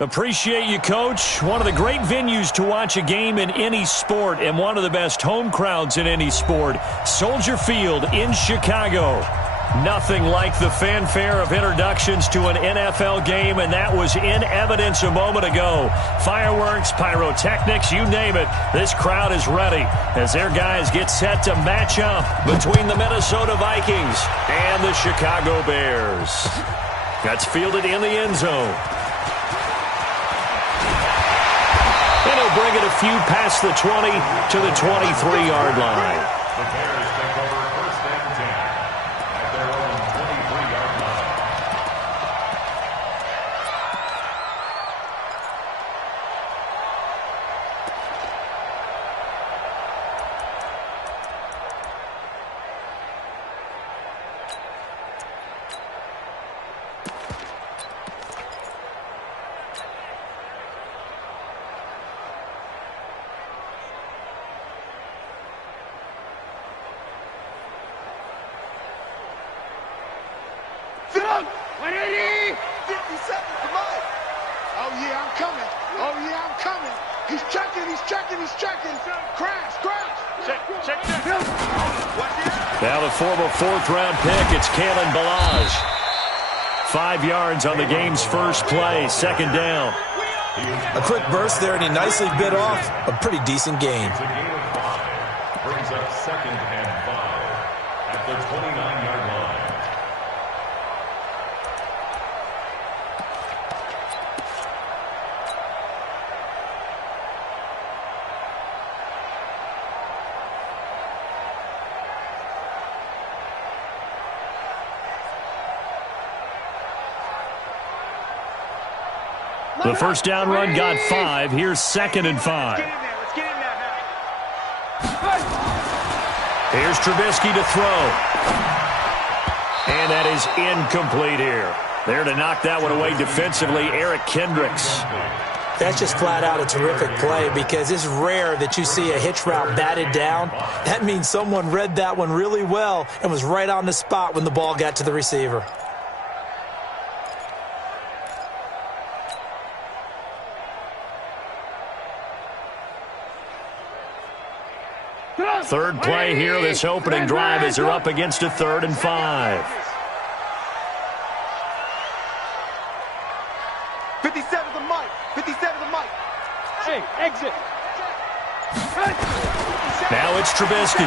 Appreciate you, Coach. One of the great venues to watch a game in any sport and one of the best home crowds in any sport. Soldier Field in Chicago. Nothing like the fanfare of introductions to an NFL game, and that was in evidence a moment ago. Fireworks, pyrotechnics, you name it. This crowd is ready as their guys get set to match up between the Minnesota Vikings and the Chicago Bears. That's fielded in the end zone. And he'll bring it a few past the 20 to the 23-yard line. The Bears take over first and 10 at their own 23-yard line. Now the former fourth-round pick, it's Kalen Balaj. 5 yards on the game's first play, second down. A quick burst there, and he nicely bit off a pretty decent gain. It's a gain of 5. Brings up second and 5 at the 29-yard line. The first down run got 5. Here's second and 5. Here's Trubisky to throw. And that is incomplete here. There to knock that one away defensively, Eric Kendricks. That's just flat out a terrific play because it's rare that you see a hitch route batted down. That means someone read that one really well and was right on the spot when the ball got to the receiver. Third play here, this opening drive as they're up against a 3rd and 5. 57 to Mike. 57 to Mike. Hey, exit. Now it's Trubisky.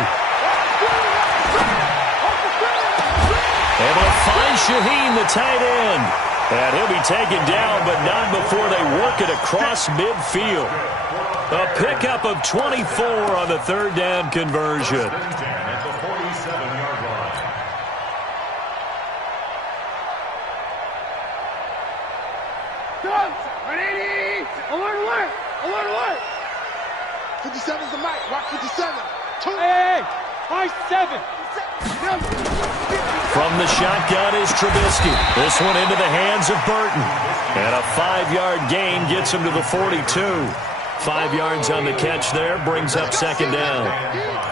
Able to find Shaheen, the tight end. And he'll be taken down, but not before they work it across midfield. A pickup of 24 on the third down conversion. At the 47-yard line. Alert, alert! Alert, alert! 57's the mic. Rock 57. Hey, 5-7. From the shotgun is Trubisky. This one into the hands of Burton. And a 5-yard gain gets him to the 42. 5 yards on the catch there, brings up second down.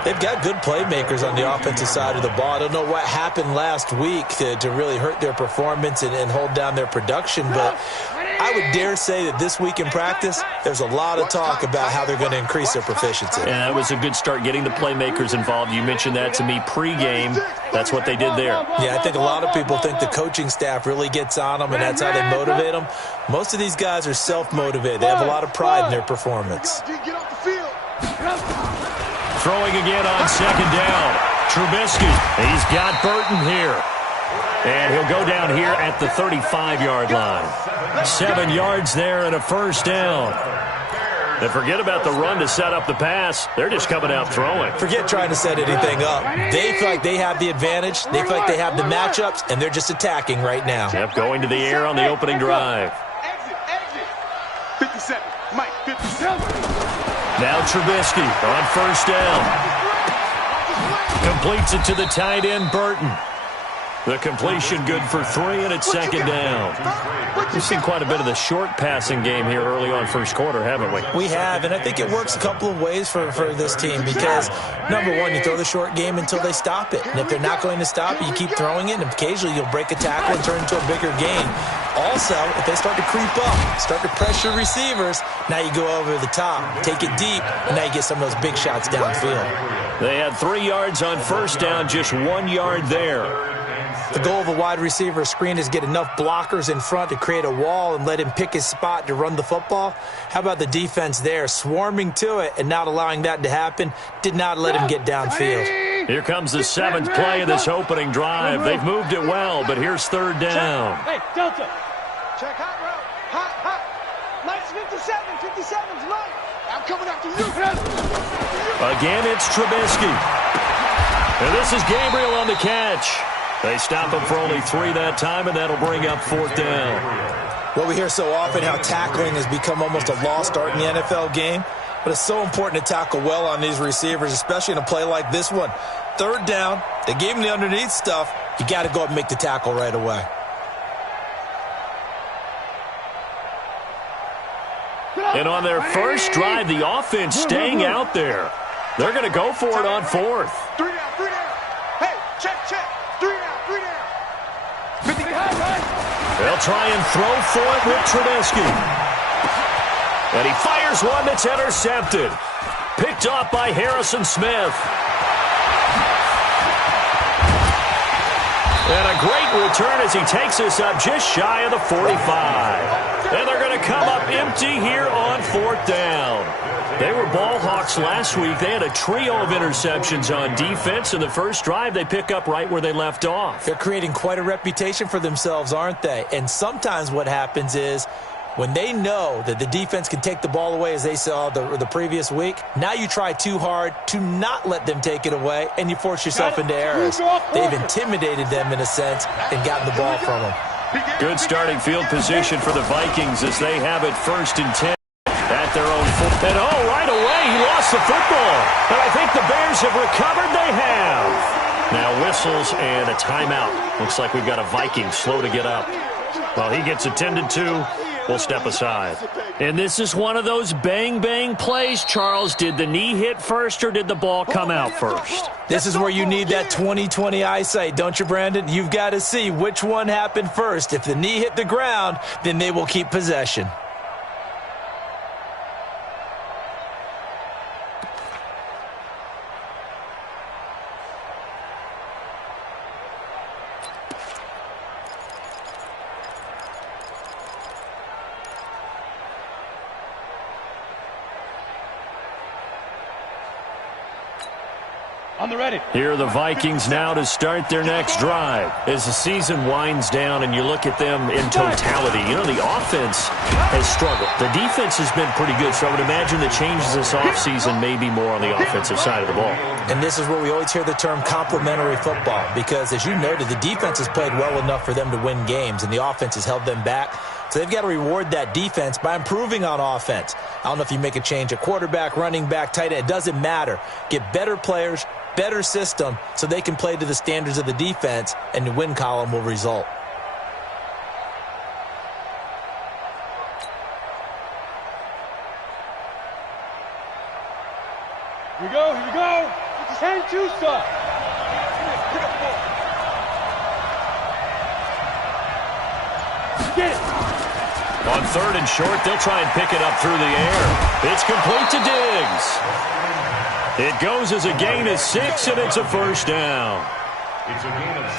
They've got good playmakers on the offensive side of the ball. I don't know what happened last week to really hurt their performance and hold down their production, but I would dare say that this week in practice, there's a lot of talk about how they're going to increase their proficiency. And that was a good start getting the playmakers involved. You mentioned that to me pregame. That's what they did there. Yeah, I think a lot of people think the coaching staff really gets on them, and that's how they motivate them. Most of these guys are self-motivated. They have a lot of pride in their performance. Throwing again on second down. Trubisky. He's got Burton here. And he'll go down here at the 35-yard line. 7 yards there and a first down. And forget about the run to set up the pass. They're just coming out throwing. Forget trying to set anything up. They feel like they have the advantage. They feel like they have the matchups, and they're just attacking right now. Yep, going to the air on the opening drive. Exit, exit. 57. Mike, 57. Now Trubisky on first down. Completes it to the tight end, Burton. The completion good for 3, and it's second down. We've seen quite a bit of the short passing game here early on first quarter, haven't we? We have, and I think it works a couple of ways for this team because, number one, you throw the short game until they stop it. And if they're not going to stop it, you keep throwing it, and occasionally you'll break a tackle and turn into a bigger gain. Also, if they start to creep up, start to pressure receivers, now you go over the top, take it deep, and now you get some of those big shots downfield. They had 3 yards on first down, just 1 yard there. The goal of a wide receiver screen is get enough blockers in front to create a wall and let him pick his spot to run the football. How about the defense there, swarming to it and not allowing that to happen? Did not let him get downfield. Here comes the 7th play of this opening drive. They've moved it well, but here's 3rd down. Hey, Delta. Check hot route. Hot. Nice 57's light. I'm coming after you. Again, it's Trubisky. And this is Gabriel on the catch. They stop him for only 3 that time, and that'll bring up 4th down. Well, we hear so often how tackling has become almost a lost art in the NFL game, but it's so important to tackle well on these receivers, especially in a play like this one. 3rd down, they gave him the underneath stuff. You got to go up and make the tackle right away. And on their first drive, the offense staying out there. They're going to go for it on 4th. 3 down. Hey, check. 3 down. 50. They'll try and throw for it with Trubisky. And he fires one that's intercepted. Picked off by Harrison Smith. And a great return as he takes us up just shy of the 45. And they're going to come up empty here on 4th down. They were ball hawks last week. They had a trio of interceptions on defense. In the first drive, they pick up right where they left off. They're creating quite a reputation for themselves, aren't they? And sometimes what happens is when they know that the defense can take the ball away, as they saw the previous week, now you try too hard to not let them take it away, and you force yourself into errors. They've intimidated them in a sense and gotten the ball from them. Good starting field position for the Vikings as they have it 1st and 10 at their own foot. And right away he lost the football. And I think the Bears have recovered. They have. Now whistles and a timeout. Looks like we've got a Viking slow to get up. Well, he gets attended to. We'll step aside. And this is one of those bang-bang plays, Charles. Did the knee hit first or did the ball come out first? This is where you need that 20/20 eyesight, don't you, Brandon? You've got to see which one happened first. If the knee hit the ground, then they will keep possession. On the ready. Here are the Vikings now to start their next drive. As the season winds down and you look at them in totality, you know, the offense has struggled. The defense has been pretty good, so I would imagine the changes this offseason may be more on the offensive side of the ball. And this is where we always hear the term complementary football because, as you noted, the defense has played well enough for them to win games, and the offense has held them back. So they've got to reward that defense by improving on offense. I don't know if you make a change at quarterback, running back, tight end. It doesn't matter. Get better players, better system, so they can play to the standards of the defense, and the win column will result. Here we go. 10-2, sir. Get it. On 3rd and short, they'll try and pick it up through the air. It's complete to Diggs. It goes as a gain of 6, and it's a 1st down.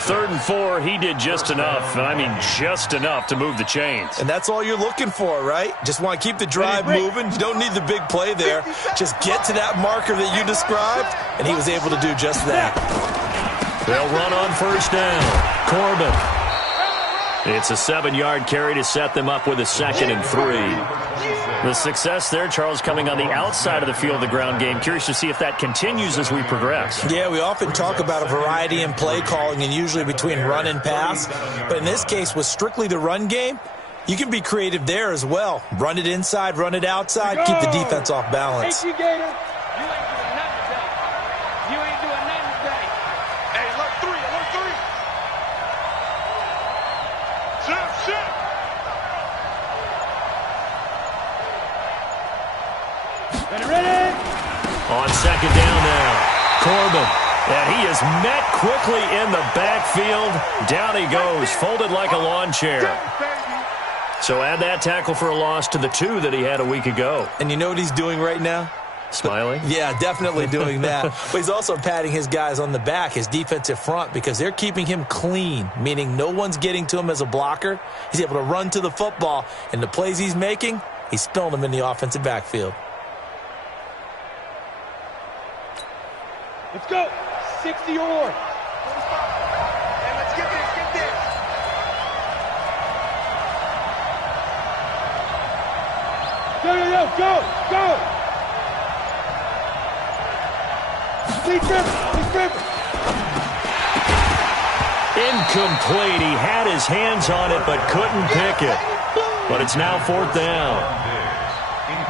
3rd and 4, he did just enough, and I mean just enough to move the chains. And that's all you're looking for, right? Just want to keep the drive moving. You don't need the big play there. Just get to that marker that you described, and he was able to do just that. They'll run on 1st down. Corbin. It's a 7-yard carry to set them up with a 2nd and 3. The success there, Charles, coming on the outside of the field of the ground game. Curious to see if that continues as we progress. Yeah, we often talk about a variety in play calling and usually between run and pass. But in this case, with strictly the run game, you can be creative there as well. Run it inside, run it outside, keep the defense off balance. Hey, Gator. You ain't doing nothing today. Hey, alert 3. Shit. Ready. On 2nd down now, Corbin. And he is met quickly in the backfield. Down he goes, folded like a lawn chair. So add that tackle for a loss to the 2 that he had a week ago. And you know what he's doing right now? Smiling? Yeah, definitely doing that. But he's also patting his guys on the back, his defensive front, because they're keeping him clean, meaning no one's getting to him as a blocker. He's able to run to the football, and the plays he's making, he's spilling them in the offensive backfield. Let's go. 60 or more. Hey, let's get this, get this. Go. Incomplete. He had his hands on it but couldn't pick it. But it's now 4th down.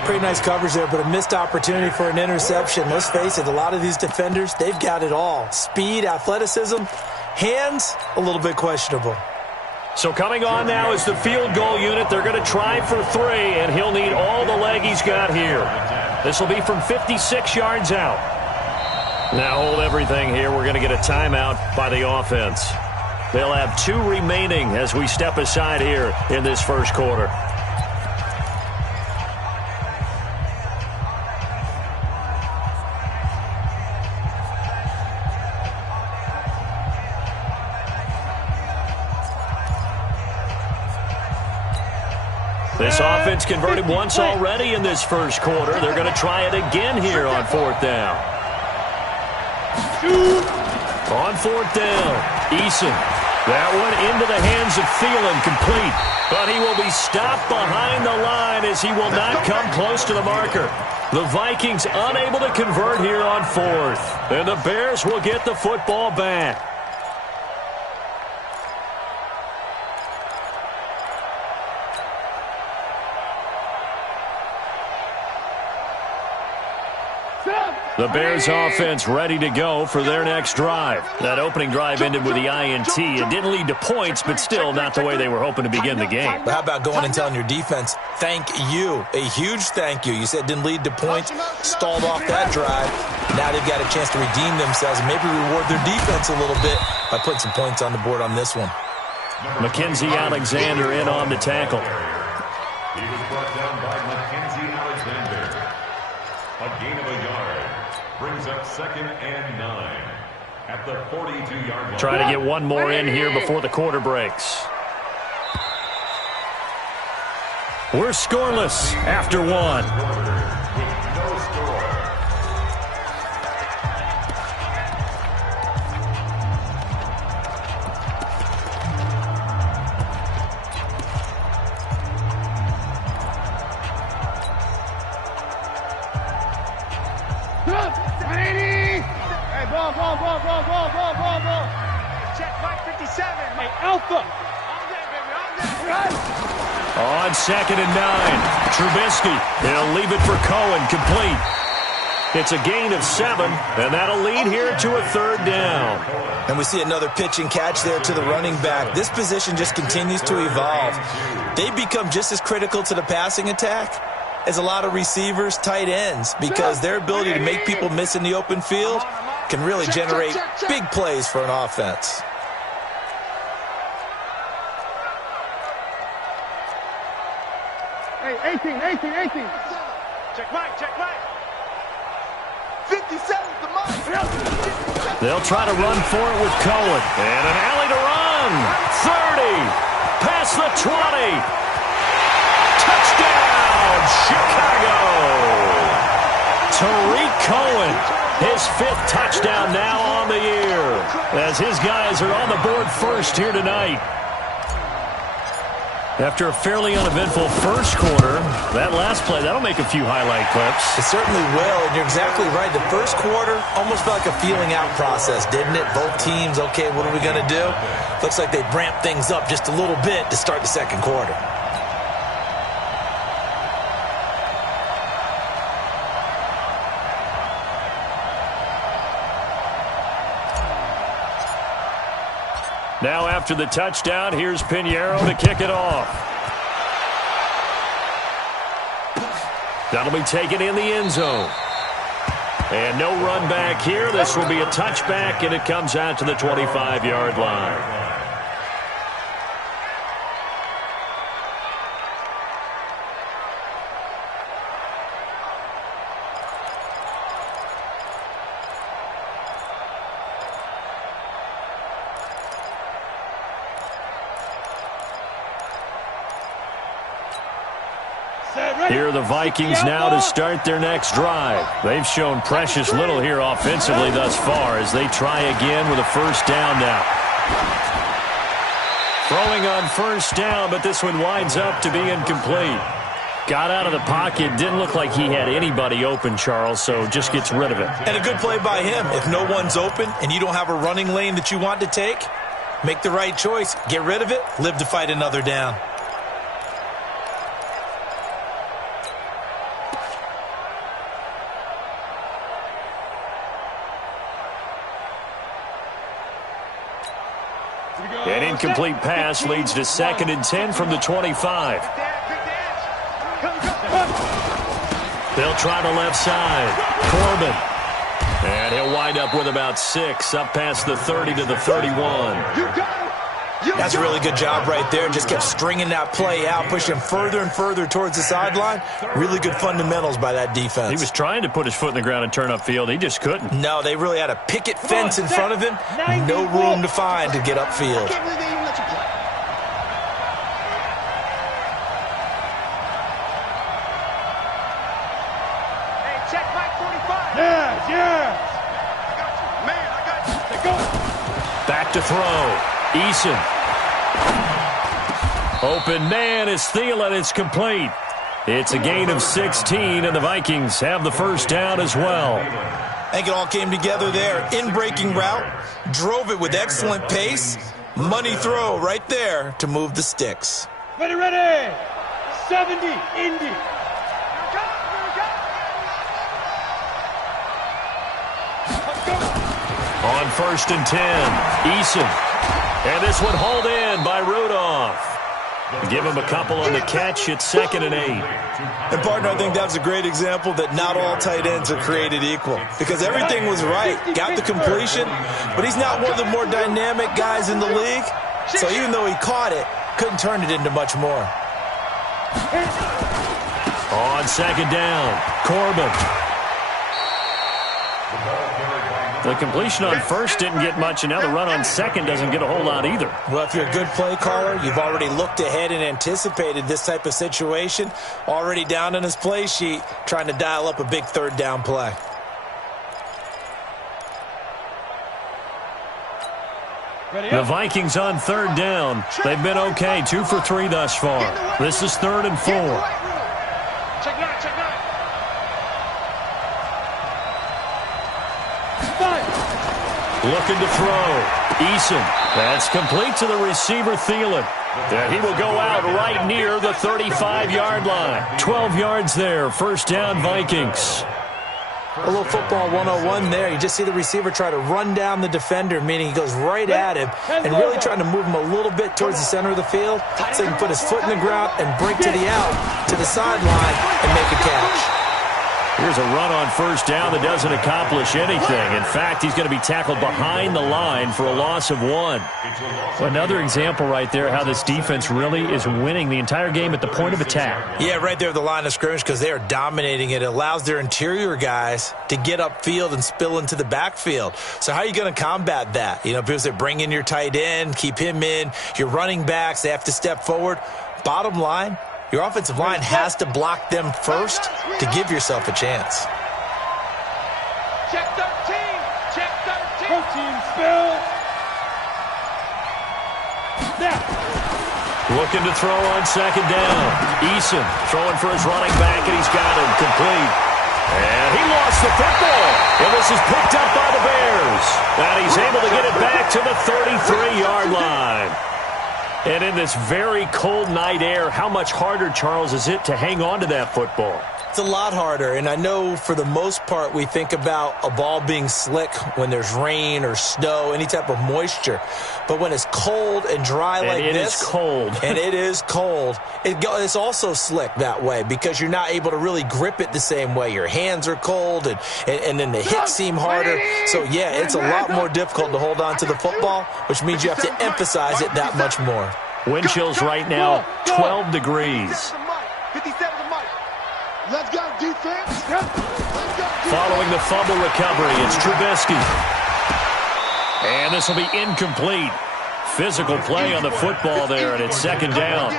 Pretty nice coverage there, but a missed opportunity for an interception. Let's face it, a lot of these defenders, they've got it all. Speed, athleticism, hands, a little bit questionable. So coming on now is the field goal unit. They're going to try for 3, and he'll need all the leg he's got here. This will be from 56 yards out. Now hold everything here. We're going to get a timeout by the offense. They'll have 2 remaining as we step aside here in this first quarter. This offense converted once already in this first quarter. They're going to try it again here on 4th down. On 4th down, Eason. That one into the hands of Thielen, complete. But he will be stopped behind the line as he will not come close to the marker. The Vikings unable to convert here on 4th. And the Bears will get the football back. The Bears offense ready to go for their next drive. That opening drive ended with the INT. It didn't lead to points, but still not the way they were hoping to begin the game. But how about going and telling your defense, thank you, a huge thank you. You said it didn't lead to points, stalled off that drive. Now they've got a chance to redeem themselves and maybe reward their defense a little bit by putting some points on the board on this one. Mackenzie Alexander in on the tackle. He was brought down by Mackenzie Alexander. A gain of a yard. Brings up 2nd and 9 at the 42-yard line. Try to get one more in here before the quarter breaks. We're scoreless after 1. With no score. Ball. Check, right 57. Hey, Alpha. On 2nd and 9, Trubisky. He'll leave it for Cohen, complete. It's a gain of 7, and that'll lead here to a 3rd down. And we see another pitch and catch there to the running back. This position just continues to evolve. They become just as critical to the passing attack as a lot of receivers, tight ends, because their ability to make people miss in the open field can really generate big plays for an offense. Hey, 18. Check right. 57's the mark. They'll try to run for it with Cohen. And an alley to run. 30. Past the 20. Touchdown, Chicago. Tariq Cohen, his 5th touchdown now on the year, as his guys are on the board first here tonight. After a fairly uneventful first quarter, that last play, that'll make a few highlight clips. It certainly will, and you're exactly right. The first quarter almost felt like a feeling out process, didn't it? Both teams, okay, what are we going to do? Looks like they ramped things up just a little bit to start the second quarter. Now after the touchdown, here's Pinheiro to kick it off. That'll be taken in the end zone. And no run back here. This will be a touchback, and it comes out to the 25-yard line. Here are the Vikings now to start their next drive. They've shown precious little here offensively thus far as they try again with a first down now. Throwing on first down, but this one winds up to be incomplete. Got out of the pocket, didn't look like he had anybody open, Charles, so just gets rid of it. And a good play by him. If no one's open and you don't have a running lane that you want to take, make the right choice. Get rid of it, live to fight another down. An incomplete pass leads to 2nd and 10 from the 25. They'll try the left side. Corbin. And he'll wind up with about 6, up past the 30 to the 31. That's a really good job right there. Just kept stringing that play out, pushing further and further towards the sideline. Really good fundamentals by that defense. He was trying to put his foot in the ground and turn upfield. He just couldn't. No, they really had a picket fence in front of him. No room to find to get upfield. I can't believe they even let you play. Hey, check Mike 45. Yes. I got you. Man, I got you. Let's go. Back to throw. Eason. Open man is Thielen. It's complete. It's a gain of 16, and the Vikings have the first down as well. I think it all came together there. In-breaking route, drove it with excellent pace. Money throw right there to move the sticks. Ready, ready. 70, Indy. On 1st and 10, Eason. And this one hauled in by Rudolph. Give him a couple on the catch. It's 2nd and 8. And, partner, I think that was a great example that not all tight ends are created equal. Because everything was right. Got the completion, but he's not one of the more dynamic guys in the league. So even though he caught it, couldn't turn it into much more. On 2nd down, Corbin. The completion on 1st didn't get much, and now the run on 2nd doesn't get a whole lot either. Well, if you're a good play caller, you've already looked ahead and anticipated this type of situation. Already down in his play sheet, trying to dial up a big 3rd down play. The Vikings on 3rd down. They've been okay, 2 for 3 thus far. This is 3rd and 4. Check 9, check 9. Looking to throw. Eason. That's complete to the receiver, Thielen. And he will go out right near the 35-yard line. 12 yards there. 1st down, Vikings. A little football 101 there. You just see the receiver try to run down the defender, meaning he goes right at him and really trying to move him a little bit towards the center of the field so he can put his foot in the ground and break to the out, to the sideline, and make a catch. Here's a run on 1st down that doesn't accomplish anything. In fact, he's going to be tackled behind the line for a loss of 1. Well, another example right there how this defense really is winning the entire game at the point of attack. Yeah, right there at the line of scrimmage because they are dominating it. It allows their interior guys to get upfield and spill into the backfield. So how are you going to combat that? You know, because they bring in your tight end, keep him in. Your running backs, they have to step forward. Bottom line, your offensive line has to block them first to give yourself a chance. Check 13. Check 13. Protein spill. Looking to throw on 2nd down. Eason throwing for his running back, and he's got him complete. And he lost the football. And this is picked up by the Bears. And he's able to get it back to the 33-yard line. And in this very cold night air, how much harder, Charles, is it to hang on to that football? It's a lot harder, and I know for the most part we think about a ball being slick when there's rain or snow, any type of moisture. But when it's cold and dry like this. And it is cold. And it is cold. It's also slick that way because you're not able to really grip it the same way. Your hands are cold, and then the hits seem harder. So, yeah, it's a lot more difficult to hold on to the football, which means you have to emphasize it that much more. Wind chills right now, 12 degrees. 57 to Mike. Let's go, defense. Following the fumble recovery, it's Trubisky. And this will be incomplete. Physical play on the football there, and it's second down.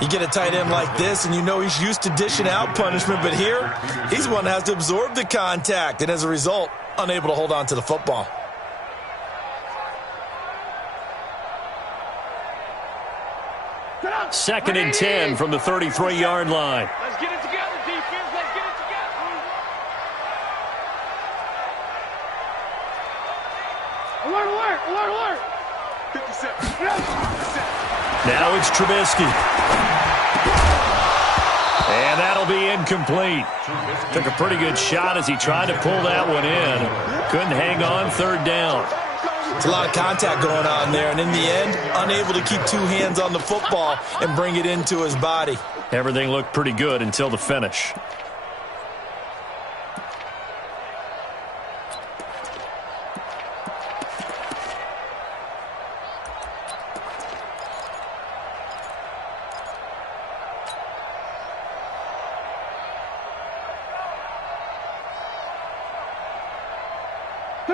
You get a tight end like this, and you know he's used to dishing out punishment, but here, he's one that has to absorb the contact, and as a result, unable to hold on to the football. Second and 10 from the 33-yard line. Let's get it together, defense. Let's get it together. Alert, alert, alert, alert. 57. Now it's Trubisky. And that'll be incomplete. Took a pretty good shot as he tried to pull that one in. Couldn't hang on, third down. It's a lot of contact going on there, and in the end, unable to keep two hands on the football and bring it into his body. Everything looked pretty good until the finish.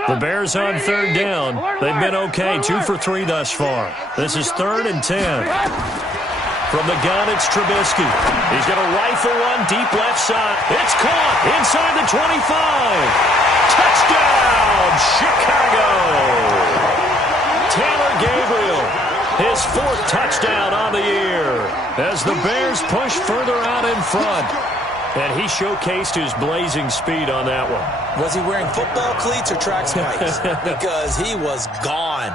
The Bears on third down. They've been okay, 2 for 3 thus far. This is 3rd and 10. From the gun, it's Trubisky. He's going to rifle one deep left side. It's caught inside the 25. Touchdown, Chicago. Taylor Gabriel, his 4th touchdown on the year as the Bears push further out in front. And he showcased his blazing speed on that one. Was he wearing football cleats or track spikes? Because he was gone.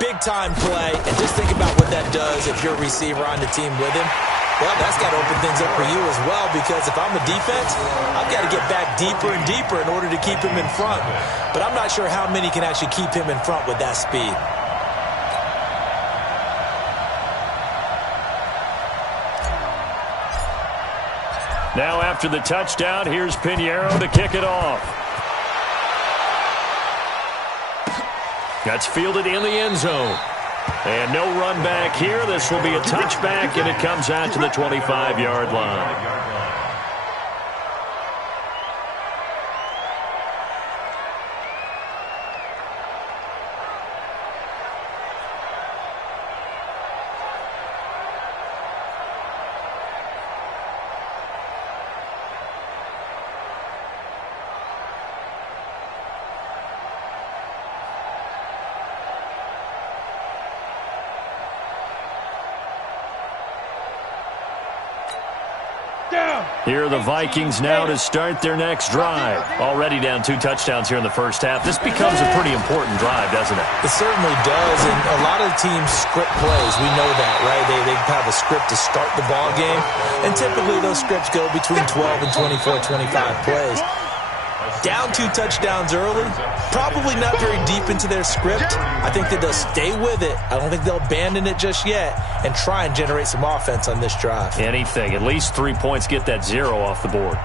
Big-time play. And just think about what that does if you're a receiver on the team with him. Well, that's got to open things up for you as well, because if I'm a defense, I've got to get back deeper and deeper in order to keep him in front. But I'm not sure how many can actually keep him in front with that speed. Now after the touchdown, here's Pinheiro to kick it off. That's fielded in the end zone. And no run back here. This will be a touchback, and it comes out to the 25-yard line. Here are the Vikings now to start their next drive. Already down 2 touchdowns here in the first half. This becomes a pretty important drive, doesn't it? It certainly does, and a lot of teams script plays. We know that, right? They have a script to start the ball game, and typically those scripts go between 12 and 24, 25 plays. Down 2 touchdowns early, probably not very deep into their script. I think that they'll stay with it. I don't think they'll abandon it just yet and try and generate some offense on this drive. Anything. At least 3 points, get that 0 off the board.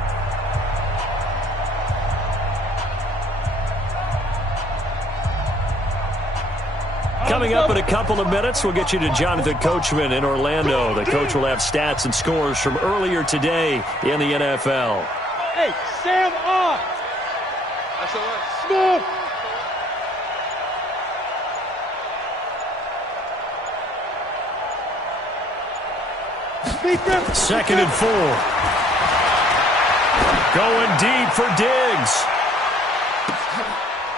Coming up in a couple of minutes, we'll get you to Jonathan Coachman in Orlando. The coach will have stats and scores from earlier today in the NFL. Hey, Sam on. Smooth. Second and 4. Going deep for Diggs.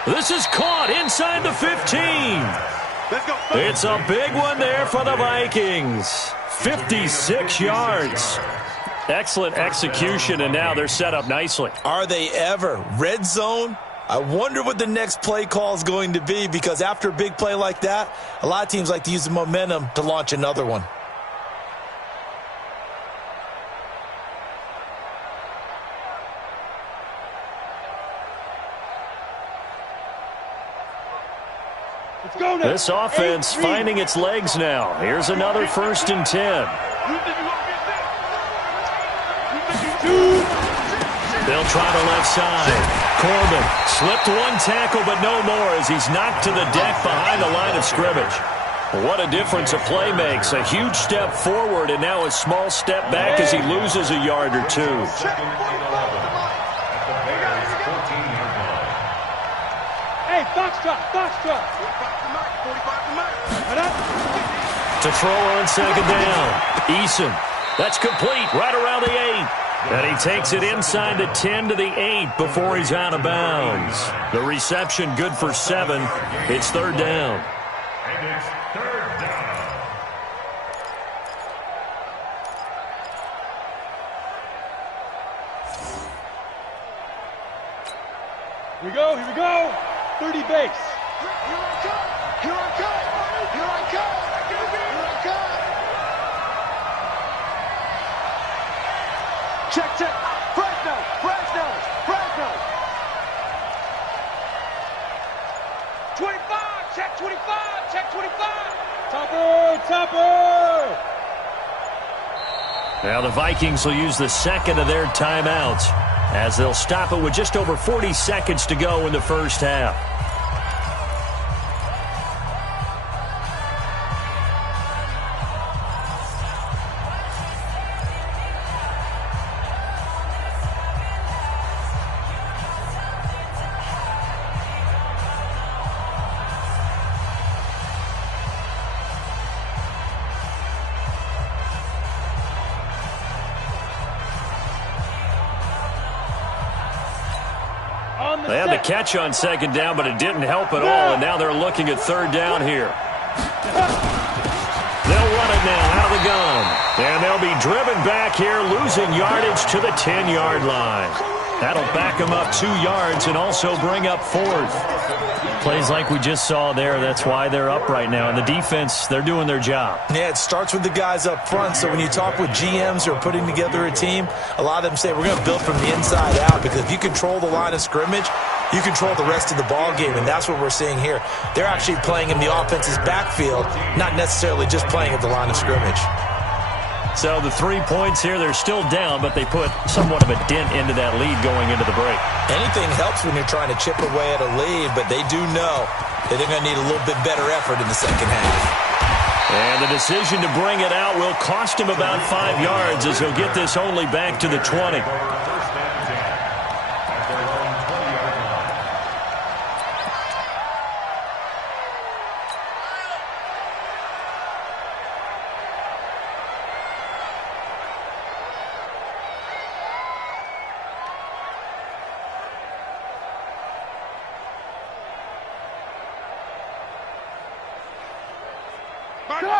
This is caught inside the 15. It's a big one there for the Vikings. 56 yards. Excellent execution, and now they're set up nicely. Are they ever? Red zone? I wonder what the next play call is going to be, because after a big play like that, a lot of teams like to use the momentum to launch another one. This offense finding its legs now. Here's another 1st and 10. They'll try the left side. Corbin slipped one tackle, but no more as he's knocked to the deck behind the line of scrimmage. What a difference a play makes. A huge step forward and now a small step back as he loses a yard or 2. Hey, To throw on second down. Eason. That's complete right around the 8. And he takes it inside the 10 to the 8 before he's out of bounds. The reception good for 7. It's third down. And it's third down. Here we go. 30 base. Here I come. Here I come. Here I come. Here I come. Check. Fresno. 25. Check 25. Check 25. Topper. Now the Vikings will use the second of their timeouts as they'll stop it with just over 40 seconds to go in the first half. They had the catch on second down, but it didn't help at all, and now they're looking at third down here. They'll run it now out of the gun, and they'll be driven back here, losing yardage to the 10-yard line. That'll back them up 2 yards and also bring up fourth. Plays like we just saw there, that's why they're up right now. And the defense, they're doing their job. Yeah, it starts with the guys up front. So when you talk with GMs who are putting together a team, a lot of them say we're going to build from the inside out, because if you control the line of scrimmage, you control the rest of the ball game, and that's what we're seeing here. They're actually playing in the offense's backfield, not necessarily just playing at the line of scrimmage. So the 3 points here, they're still down, but they put somewhat of a dent into that lead going into the break. Anything helps when you're trying to chip away at a lead, but they do know that they're going to need a little bit better effort in the second half. And the decision to bring it out will cost him about 5 yards, as he'll get this only back to the 20.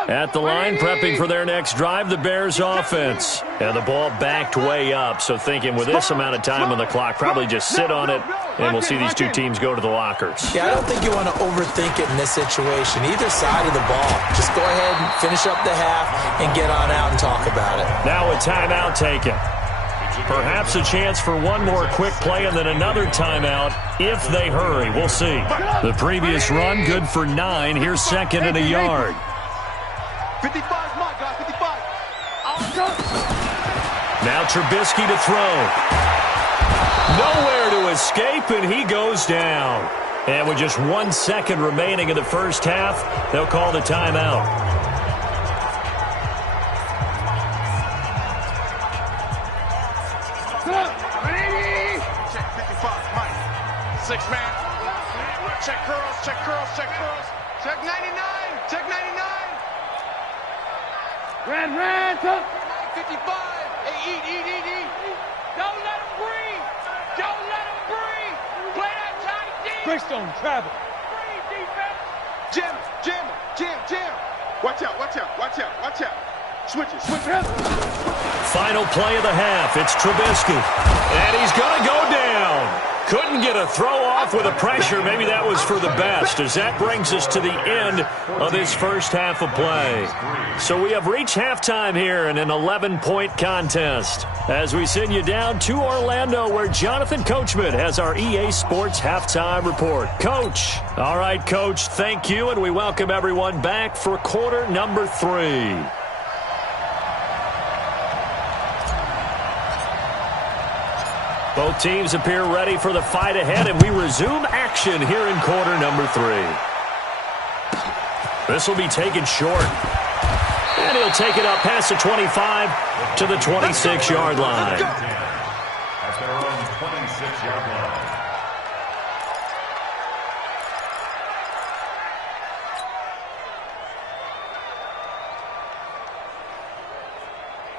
At the line, prepping for their next drive, the Bears offense. And the ball backed way up, so thinking with this amount of time on the clock, probably just sit on it, and we'll see these two teams go to the lockers. Yeah, I don't think you want to overthink it in this situation. Either side of the ball. Just go ahead and finish up the half and get on out and talk about it. Now a timeout taken. Perhaps a chance for one more quick play and then another timeout if they hurry. We'll see. The previous run, good for 9. Here's second and a yard. 55 is my guy, 55. Now Trubisky to throw. Nowhere to escape, and he goes down. And with just 1 second remaining in the first half, they'll call the timeout. Check 55, Mike. 6 man. Check curls, check curls, check curls. Check 99, check 99. Ran, top. 55. Hey, eat. Don't let him breathe. Don't let him breathe. Play that tight deep. Greystone, travel. Breathe, defense. Jam. Watch out. Switch it. Final play of the half. It's Trubisky. And he's going to go down. Couldn't get a throw off with the pressure. Maybe that was for the best, as that brings us to the end of this first half of play. So we have reached halftime here in an 11-point contest as we send you down to Orlando, where Jonathan Coachman has our EA Sports halftime report. Coach. All right, Coach, thank you, and we welcome everyone back for quarter number 3. Both teams appear ready for the fight ahead, and we resume action here in quarter number 3. This will be taken short. And he'll take it up past the 25 to the 26-yard line. At their own 26-yard line.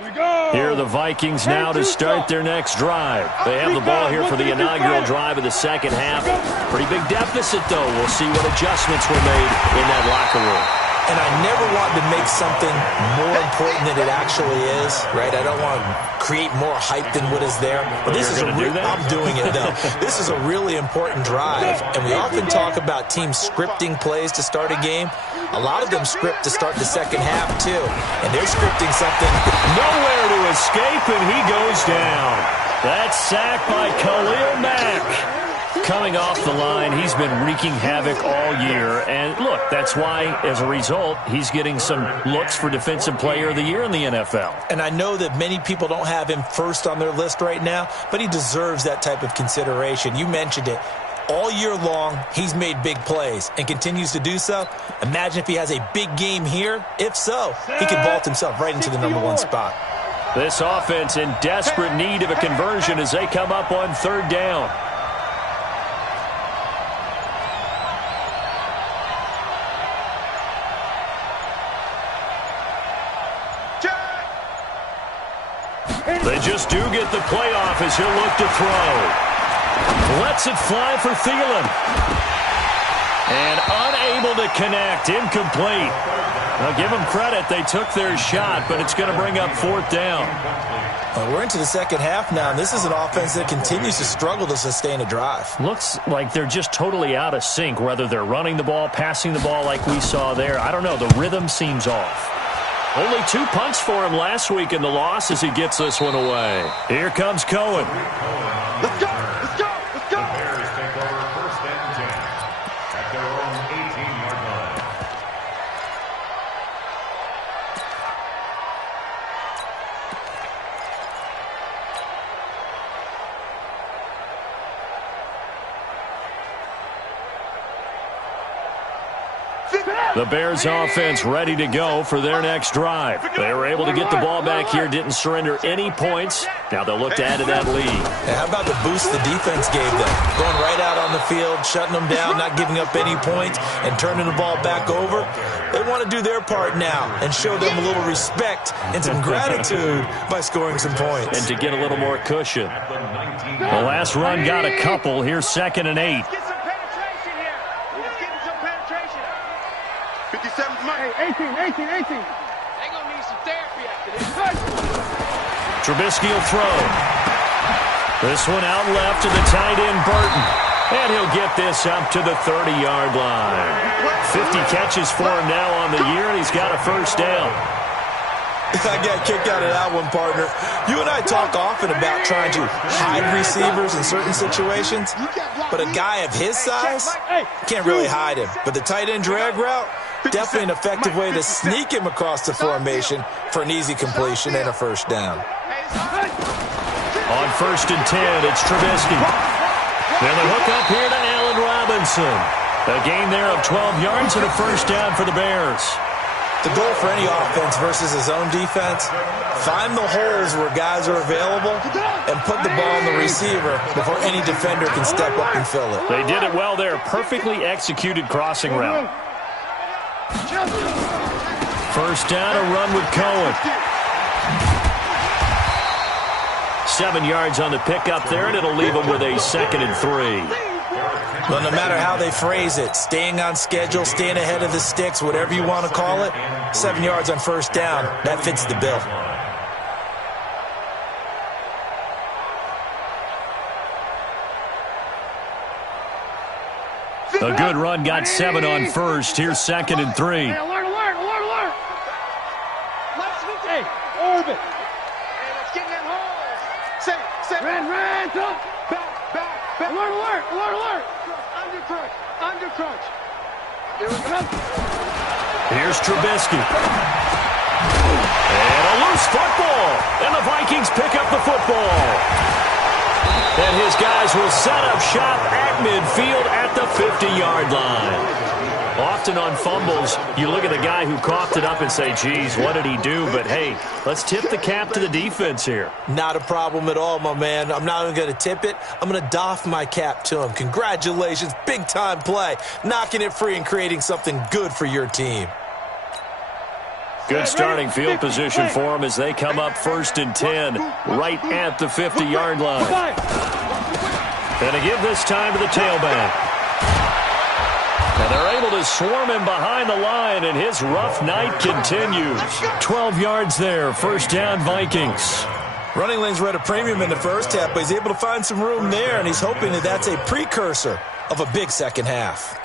Here are the Vikings now to start their next drive. They have the ball here for the inaugural drive of the second half. Pretty big deficit, though. We'll see what adjustments were made in that locker room. And I never want to make something more important than it actually is, right? I don't want to create more hype than what is there. But this is I'm doing it, though. This is a really important drive. And we often talk about teams scripting plays to start a game. A lot of them script to start the second half, too. And they're scripting something. Nowhere to escape, and he goes down. That's sacked by Khalil Mack. Coming off the line, he's been wreaking havoc all year. And, look, that's why, as a result, he's getting some looks for Defensive Player of the Year in the NFL. And I know that many people don't have him first on their list right now, but he deserves that type of consideration. You mentioned it. All year long, he's made big plays and continues to do so. Imagine if he has a big game here. If so, he could vault himself right into the #1 spot. This offense in desperate need of a conversion as they come up on third down. They just do get the playoff as he'll look to throw. Lets it fly for Thielen. And unable to connect. Incomplete. Now give them credit. They took their shot, but it's going to bring up fourth down. Well, we're into the second half now, and this is an offense that continues to struggle to sustain a drive. Looks like they're just totally out of sync, whether they're running the ball, passing the ball like we saw there. I don't know. The rhythm seems off. Only 2 punts for him last week in the loss as he gets this one away. Here comes Cohen. Let's go! Let's go! Let's go! The Bears take over first and 10 at their own 18-yard line. The Bears offense ready to go for their next drive. They were able to get the ball back here, didn't surrender any points. Now they'll look to add to that lead. And how about the boost the defense gave them? Going right out on the field, shutting them down, not giving up any points, and turning the ball back over. They want to do their part now and show them a little respect and some gratitude by scoring some points. And to get a little more cushion. The last run got a couple. Here's 2nd and 8. Get some penetration here. Let's get some penetration. 57, 18. They're going to need some therapy after this. Trubisky will throw. This one out left to the tight end, Burton. And he'll get this up to the 30-yard line. 50 catches for him now on the year, and he's got a first down. I got a kick out of that one, partner. You and I talk often about trying to hide receivers in certain situations, but a guy of his size can't really hide him. But the tight end drag route, definitely an effective way to sneak him across the formation for an easy completion and a first down. On 1st and 10, it's Trubisky. Then the hook up here to Allen Robinson. A gain there of 12 yards and a first down for the Bears. The goal for any offense versus his own defense, find the holes where guys are available and put the ball on the receiver before any defender can step up and fill it. They did it well there. Perfectly executed crossing route. First down, a run with Cohen. 7 yards on the pickup there, and it'll leave him with a 2nd and 3. Well, no matter how they phrase it, staying on schedule, staying ahead of the sticks, whatever you want to call it, 7 yards on first down, that fits the bill. A good run, got 7 on first. Here's 2nd and 3. Hey, alert! Hey, orbit! Hey, let's get in that hole! Say, ran, back! Alert! Under crunch! Here we go! Here's Trubisky. And a loose football! And the Vikings pick up the football. And his guys will set up shop at midfield at the 50-yard line. Often on fumbles, you look at the guy who coughed it up and say, geez, what did he do? But, hey, let's tip the cap to the defense here. Not a problem at all, my man. I'm not even going to tip it. I'm going to doff my cap to him. Congratulations, big-time play. Knocking it free and creating something good for your team. Good starting field position for them as they come up 1st and 10 right at the 50-yard line. And to give this time to the tailback. And they're able to swarm him behind the line, and his rough night continues. 12 yards there, 1st down Vikings. Running lanes were at a premium in the first half, but he's able to find some room there, and he's hoping that that's a precursor of a big second half.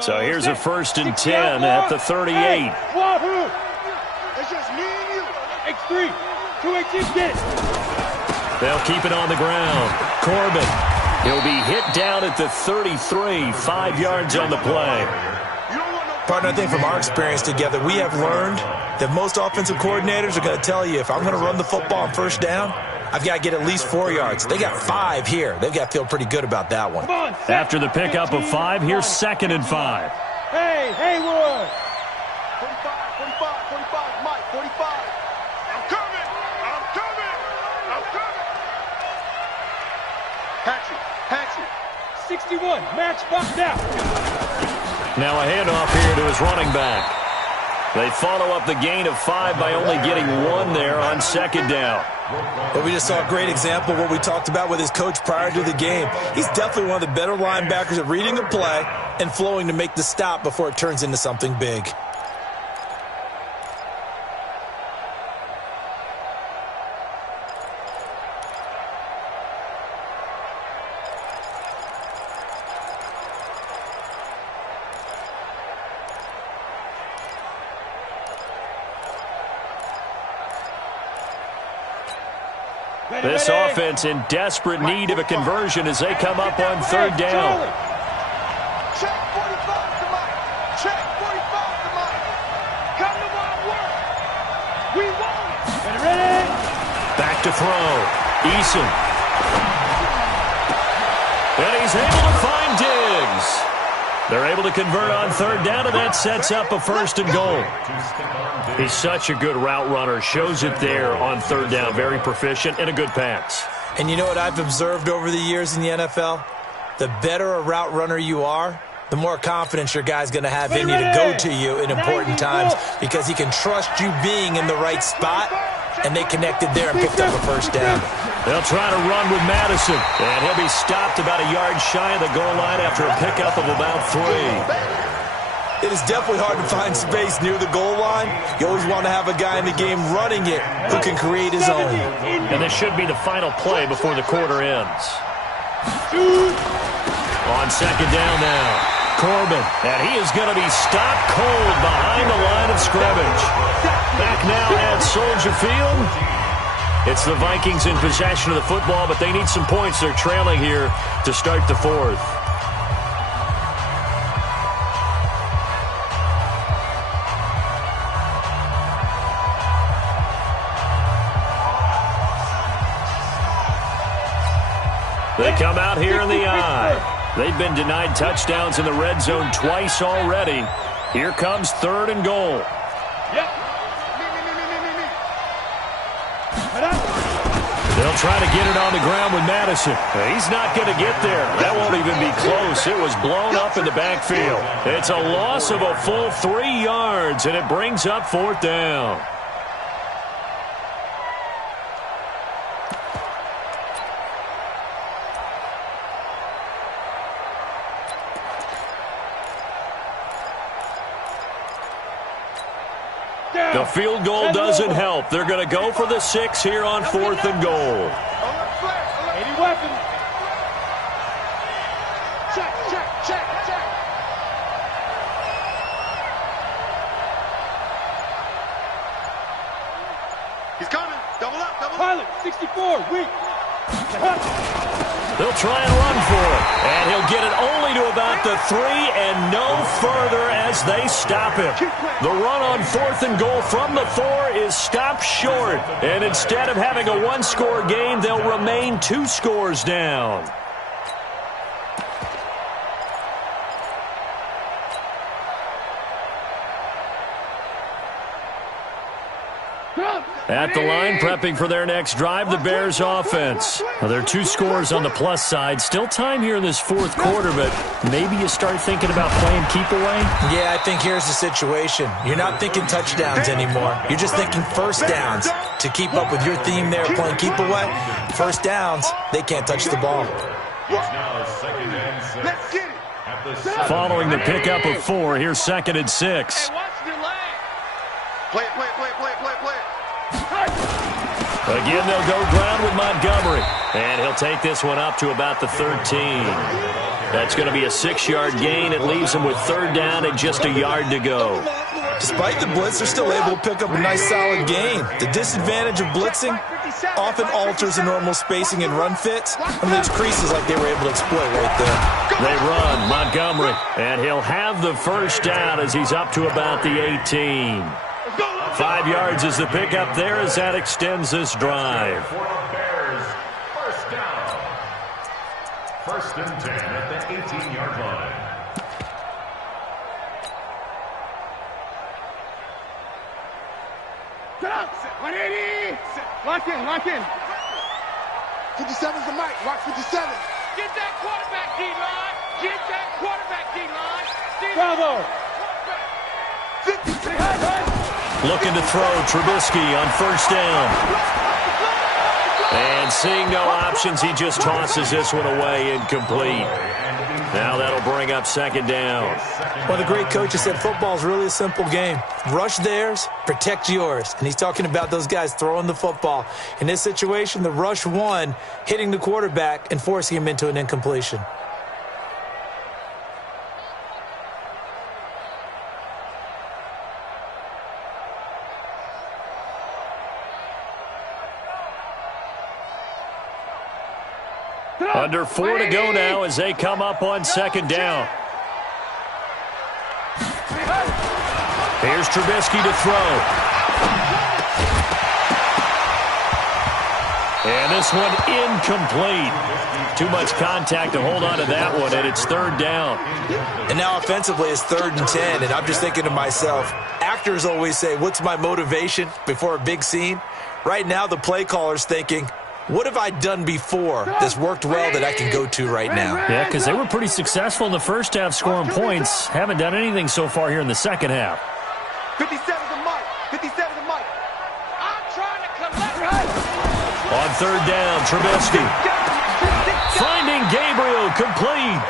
So here's a 1st and 10 at the 38. It's just me and you. X3. 2 get it. They'll keep it on the ground. Corbin. He'll be hit down at the 33, 5 yards on the play. Partner, I think from our experience together, we have learned that most offensive coordinators are going to tell you, if I'm going to run the football on 1st down, I've got to get at least 4 yards. They got 5 here. They've got to feel pretty good about that one. After the pickup of 5, here's 2nd and 5. Hey, Haywood. 45, Mike, 45. I'm coming. 61, match box out. Now a handoff here to his running back. They follow up the gain of 5 by only getting 1 there on 2nd down. But we just saw a great example of what we talked about with his coach prior to the game. He's definitely one of the better linebackers at reading a play and flowing to make the stop before it turns into something big. This offense in desperate need of a conversion as they come up on 3rd down. Check 45 to Mike. Check 45 to Mike. Come to my work. We want it. Ready? Back to throw. Eason. And he's able to find Diggs. They're able to convert on 3rd down, and that sets up a 1st and goal. He's such a good route runner. Shows it there on 3rd down. Very proficient and a good pass. And you know what I've observed over the years in the NFL? The better a route runner you are, the more confidence your guy's going to have in you to go to you in important times because he can trust you being in the right spot, and they connected there and picked up a 1st down. They'll try to run with Madison, and he'll be stopped about a yard shy of the goal line after a pickup of about 3. It is definitely hard to find space near the goal line. You always want to have a guy in the game running it who can create his own. And this should be the final play before the quarter ends. On 2nd down now, Corbin, and he is going to be stopped cold behind the line of scrimmage. Back now at Soldier Field. It's the Vikings in possession of the football, but they need some points. They're trailing here to start the 4th. They come out here in the eye. They've been denied touchdowns in the red zone twice already. Here comes 3rd and goal. They'll try to get it on the ground with Madison. He's not going to get there. That won't even be close. It was blown up in the backfield. It's a loss of a full 3 yards, and it brings up 4th down. The field goal doesn't help. They're going to go for the 6 here on 4th and goal. 80 weapons. Check. He's coming. Double up. Pilot, 64, weak. They'll try and run for it, and he'll get it only to about the 3 and no further as they stop him. The run on 4th and goal from the 4 is stopped short, and instead of having a 1-score game, they'll remain 2 scores down. At the line, prepping for their next drive, the Bears offense. Well, there are 2 scores on the plus side. Still time here in this fourth quarter, but maybe you start thinking about playing keep away? Yeah, I think here's the situation. You're not thinking touchdowns anymore. You're just thinking first downs. To keep up with your theme there, playing keep away, first downs, they can't touch the ball. Following the pickup of 4, here's 2nd and 6. Play it. Again, they'll go ground with Montgomery. And he'll take this one up to about the 13. That's going to be a 6-yard gain. It leaves him with 3rd down and just a yard to go. Despite the blitz, they're still able to pick up a nice solid gain. The disadvantage of blitzing often alters the normal spacing and run fits and leaves creases like they were able to exploit right there. They run Montgomery, and he'll have the first down as he's up to about the 18. 5 yards is the pickup there as that extends this drive. For the Bears, first down. 1st and 10 at the 18-yard line. Lock in. 57's the mic. Watch 57. Get that quarterback, D-line. Bravo. Looking to throw, Trubisky on 1st down. And seeing no options, he just tosses this one away, incomplete. Now that'll bring up 2nd down. One of the great coaches said football's really a simple game. Rush theirs, protect yours. And he's talking about those guys throwing the football. In this situation, the rush won, hitting the quarterback and forcing him into an incompletion. Under 4 to go now as they come up on 2nd down. Here's Trubisky to throw. And this one incomplete. Too much contact to hold on to that one, and it's 3rd down. And now offensively it's 3rd and 10, and I'm just thinking to myself, actors always say, what's my motivation before a big scene? Right now the play caller's thinking, what have I done before that's worked well that I can go to right now? Yeah, because they were pretty successful in the first half scoring points. Haven't done anything so far here in the second half. 57's the mic. I'm trying to collect. On 3rd down, Trubisky. Finding Gabriel, complete.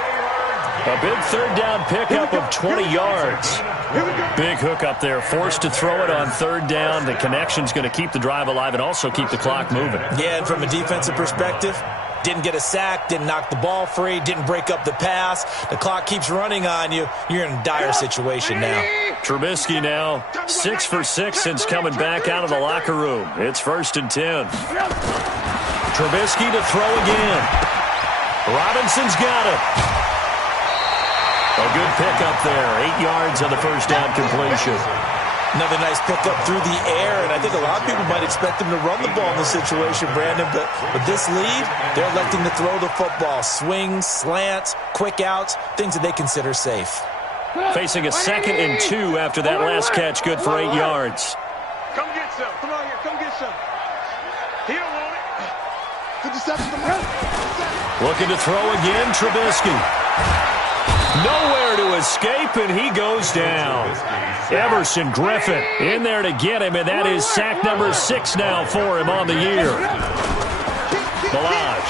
A big 3rd down pickup of 20 yards. Big hook up there, forced to throw it on 3rd down. The connection's going to keep the drive alive and also keep the clock moving. Yeah, and from a defensive perspective, didn't get a sack, didn't knock the ball free, didn't break up the pass. The clock keeps running on you. You're in a dire situation now. Trubisky now 6 for 6 since coming back out of the locker room. It's 1st and 10. Trubisky to throw again. Robinson's got it. A good pickup there. 8 yards on the 1st down completion. Another nice pickup through the air, and I think a lot of people might expect him to run the ball in this situation, Brandon, but with this lead, they're electing to throw the football. Swings, slants, quick outs, things that they consider safe. Facing a 2nd and 2 after that last catch, good for 8 yards. Come get some. Come on here. Come get some. He don't want it. 57's the mic. Looking to throw again, Trubisky. Nowhere to escape, and he goes down. Everson Griffin in there to get him, and that is sack number 6 now for him on the year. Balaj.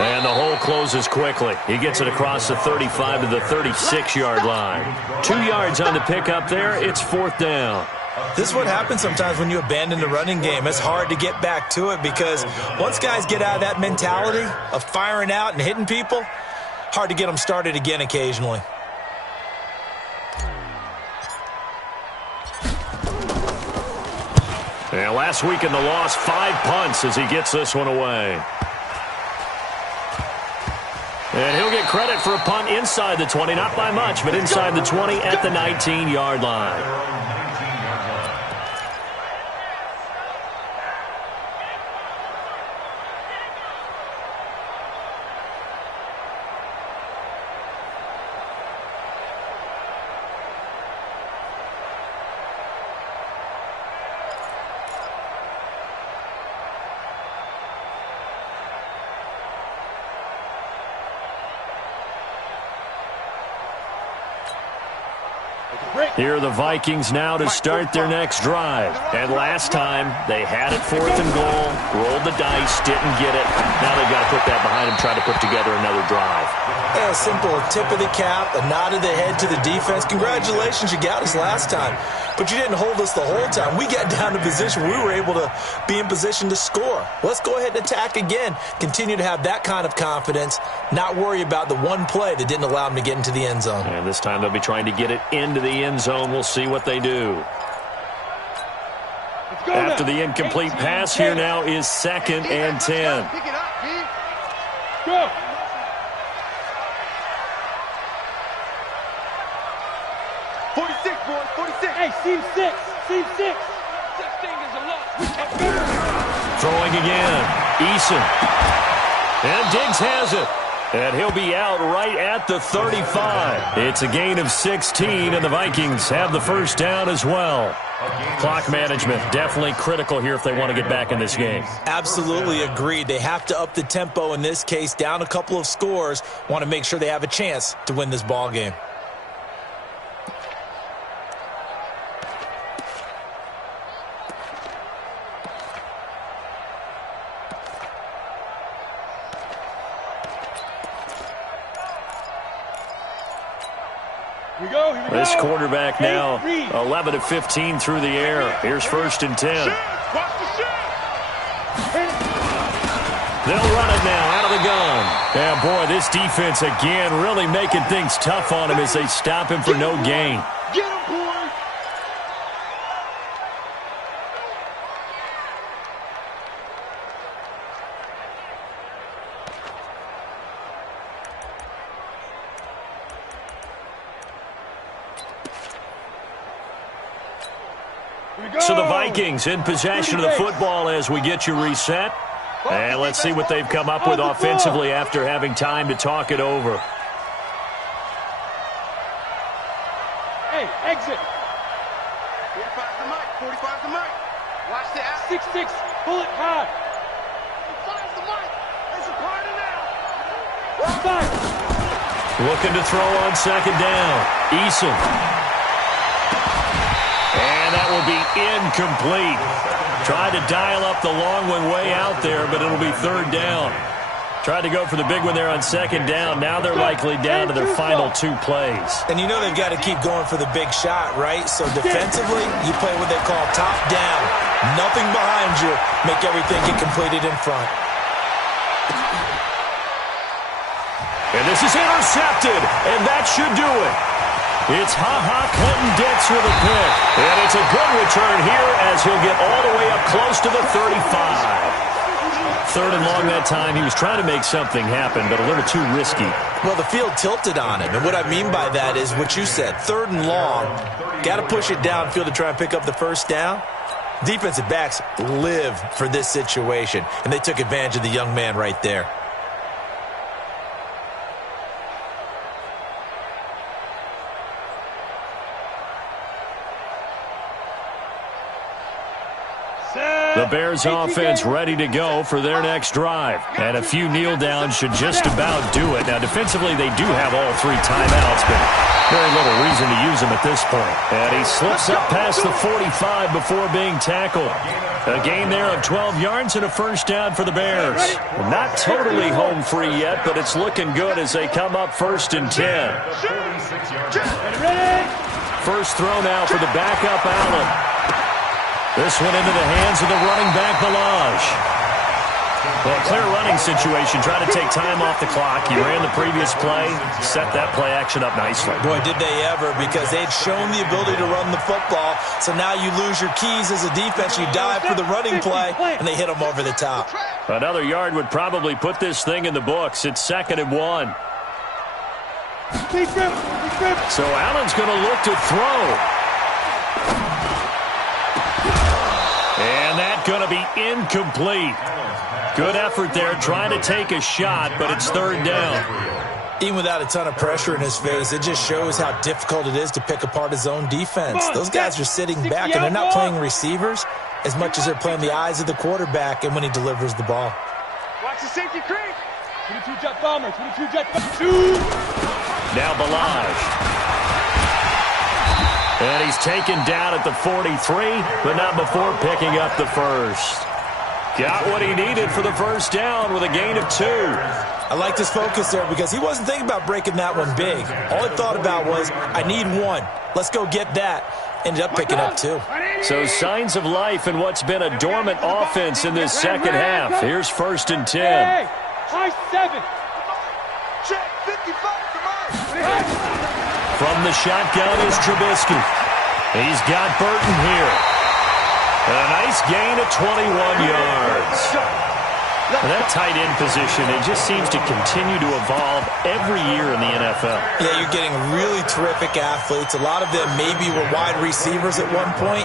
And the hole closes quickly. He gets it across the 35 to the 36-yard line. 2 yards on the pickup there. It's 4th down. This is what happens sometimes when you abandon the running game. It's hard to get back to it because once guys get out of that mentality of firing out and hitting people, hard to get them started again occasionally. And last week in the loss, 5 punts as he gets this one away. And he'll get credit for a punt inside the 20, not by much, but inside the 20 at the 19-yard line. Here are the Vikings now to start their next drive. And last time, they had it 4th and goal, rolled the dice, didn't get it. Now they've got to put that behind them, try to put together another drive. Yeah, a simple tip of the cap, a nod of the head to the defense. Congratulations, you got us last time. But you didn't hold us the whole time. We got down to position. We were able to be in position to score. Let's go ahead and attack again. Continue to have that kind of confidence, not worry about the one play that didn't allow them to get into the end zone. And this time they'll be trying to get it into the end zone. We'll see what they do. After the incomplete pass, here now is 2nd and 10. Go. Hey, seam 6. Seam 6. 16 is a lot. Throwing again. Eason. And Diggs has it. And he'll be out right at the 35. It's a gain of 16, and the Vikings have the first down as well. Clock management, definitely critical here if they want to get back in this game. Absolutely agreed. They have to up the tempo in this case, down a couple of scores. Want to make sure they have a chance to win this ball game. This quarterback now 11 of 15 through the air. Here's 1st and 10. They'll run it now out of the gun. Yeah, boy, this defense again really making things tough on him as they stop him for no gain. Get him, boy. So the Vikings in possession of the football as we get you reset. And let's see what they've come up with offensively after having time to talk it over. Hey, exit. 45 the mic. 45 the mic. Watch the out. 6-6. Pull it hard. 5 the mic. There's a party now. 5. Looking to throw on 2nd down. Eason. And that will be incomplete. Tried to dial up the long one way out there, but it'll be 3rd down. Tried to go for the big one there on 2nd down. Now they're likely down to their final 2 plays. And you know they've got to keep going for the big shot, right? So defensively, you play what they call top down. Nothing behind you. Make everything get completed in front. And this is intercepted, and that should do it. It's Clinton-Dix with a pick. And it's a good return here as he'll get all the way up close to the 35. 3rd and long that time. He was trying to make something happen, but a little too risky. Well, the field tilted on him. And what I mean by that is what you said. 3rd and long. Got to push it downfield to try and pick up the 1st down. Defensive backs live for this situation, and they took advantage of the young man right there. The Bears offense ready to go for their next drive. And a few kneel downs should just about do it. Now, defensively, they do have all 3 timeouts, but very little reason to use them at this point. And he slips up past the 45 before being tackled. A gain there of 12 yards and a 1st down for the Bears. Not totally home free yet, but it's looking good as they come up 1st and 10. First throw now for the backup Allen. This one into the hands of the running back, Balaj. Well, clear running situation, trying to take time off the clock. He ran the previous play, set that play action up nicely. Boy, did they ever, because they'd shown the ability to run the football. So now you lose your keys as a defense. You dive for the running play, and they hit them over the top. Another yard would probably put this thing in the books. It's 2nd and 1. So Allen's going to look to throw. And that's going to be incomplete. Good effort there, trying to take a shot, but it's 3rd down. Even without a ton of pressure in his face, it just shows how difficult it is to pick apart his own defense. Those guys are sitting back, and they're not playing receivers as much as they're playing the eyes of the quarterback and when he delivers the ball. Watch the safety creep. 22 jet bomber, 22 jet bomber. 2. Now Balaj. And he's taken down at the 43, but not before picking up the first. Got what he needed for the first down with a gain of 2. I like this focus there because he wasn't thinking about breaking that one big. All he thought about was, I need 1. Let's go get that. Ended up picking up 2. So signs of life in what's been a dormant offense in this second half. Here's 1st and 10. Hey, high 7. Check 55, come on. From the shotgun is Trubisky. He's got Burton here. And a nice gain of 21 yards. And that tight end position, it just seems to continue to evolve every year in the NFL. Yeah, you're getting really terrific athletes. A lot of them maybe were wide receivers at one point.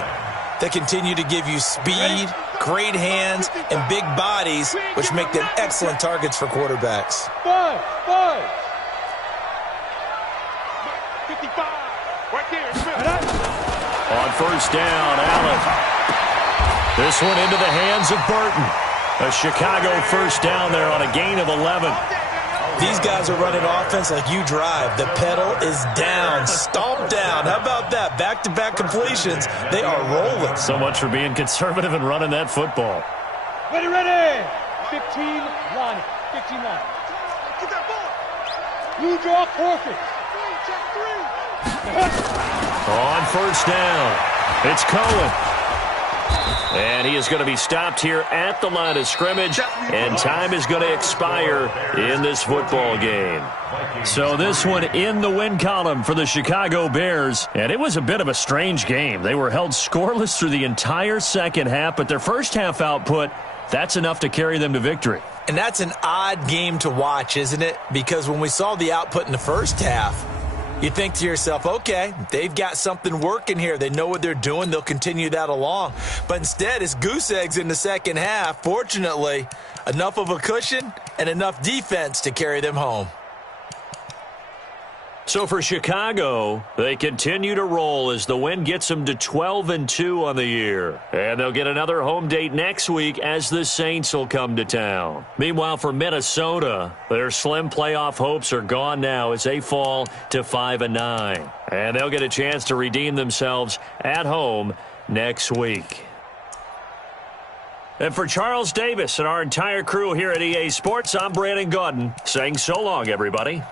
They continue to give you speed, great hands, and big bodies, which make them excellent targets for quarterbacks. 5. 55, right there, Smith. On first down, Allen. This one into the hands of Burton. A Chicago first down there on a gain of 11. These guys are running offense like you drive. The pedal is down, stomp down. How about that? Back-to-back completions. They are rolling. So much for being conservative and running that football. Ready. 15 line. 15 line. Get that ball. Blue draw forfeit. Check 3. On first down, it's Cohen. And he is going to be stopped here at the line of scrimmage, and time is going to expire in this football game. So this one in the win column for the Chicago Bears, and it was a bit of a strange game. They were held scoreless through the entire second half, but their first half output, that's enough to carry them to victory. And that's an odd game to watch, isn't it? Because when we saw the output in the first half, you think to yourself, okay, they've got something working here. They know what they're doing. They'll continue that along. But instead, it's goose eggs in the second half. Fortunately, enough of a cushion and enough defense to carry them home. So for Chicago, they continue to roll as the win gets them to 12-2 on the year. And they'll get another home date next week as the Saints will come to town. Meanwhile, for Minnesota, their slim playoff hopes are gone now as they fall to 5-9. And they'll get a chance to redeem themselves at home next week. And for Charles Davis and our entire crew here at EA Sports, I'm Brandon Gaudin saying so long, everybody.